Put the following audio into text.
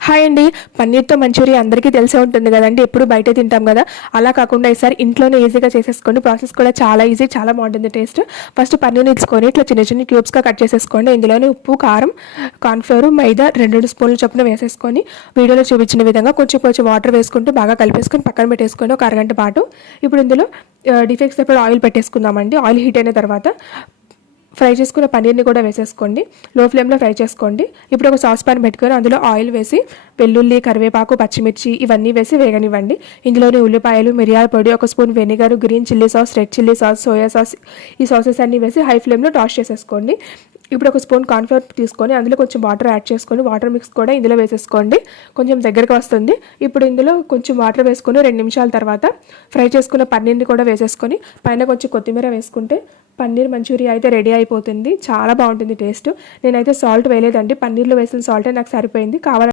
Hi అండి. పన్నీర్‌తో Manchuria అందరికీ తెలిసే ఉంటుంది గదండీ! ఎప్పుడు బయటే తింటాం గదా! అలా కాకుండా ఈసారి ఇంట్లోనే ఈజీగా చేసేసుకోండి. ప్రాసెస్ కూడా చాలా ఈజీ, చాలా బావుంటుంది టేస్ట్. ఫస్ట్ పన్నీర్‌ని తీసుకొని ఇట్లా చిన్న చిన్న క్యూబ్స్‌గా కట్ చేసేసుకోండి. ఇందులోనే ఉప్పు, కారం, కార్న్‌ఫ్లోర్, మైదా 2, 2 స్పూన్ల చొప్పున వేసేసుకొని వీడియోలో చూపించిన విధంగా కొంచెం కొంచెం వాటర్ వేసుకుంటూ బాగా కలిపేసుకొని పక్కన పెట్టేసుకోండి ఒక అరగంట పాటు. ఇప్పుడు ఇందులో డీప్ ఫ్రైకి సరిపడా ఆయిల్ పెట్టేసుకుందామండి. ఆయిల్ హీట్ అయిన తర్వాత ఫ్రై చేసుకున్న పన్నీర్ని కూడా వేసేసుకోండి. లో ఫ్లేమ్లో ఫ్రై చేసుకోండి. ఇప్పుడు ఒక సాస్ పాన్ పెట్టుకొని అందులో ఆయిల్ వేసి వెల్లుల్లి, కరివేపాకు, పచ్చిమిర్చి ఇవన్నీ వేసి వేగనివ్వండి. ఇందులోని ఉల్లిపాయలు, మిరియాల పొడి, ఒక spoon vinegar, green chilli sauce, red chilli sauce, soya sauce, ఈ సాసెస్ అన్నీ వేసి హై ఫ్లేమ్లో టాస్ చేసేసుకోండి. ఇప్పుడు ఒక స్పూన్ కార్న్‌ఫ్లోర్ తీసుకొని అందులో కొంచెం వాటర్ యాడ్ చేసుకొని వాటర్ మిక్స్ కూడా ఇందులో వేసేసుకోండి. కొంచెం దగ్గరకు వస్తుంది. ఇప్పుడు ఇందులో కొంచెం వాటర్ వేసుకొని 2 నిమిషాల తర్వాత ఫ్రై చేసుకున్న పన్నీర్ని కూడా వేసేసుకొని పైన కొంచెం కొత్తిమీర వేసుకుంటే పన్నీర్ మంచూరియా అయితే రెడీ అయిపోతుంది. చాలా బాగుంటుంది టేస్ట్. నేనైతే సాల్ట్ వేయలేదండి. పన్నీర్లో వేసిన సాల్టే నాకు సరిపోయింది. కావాలంటే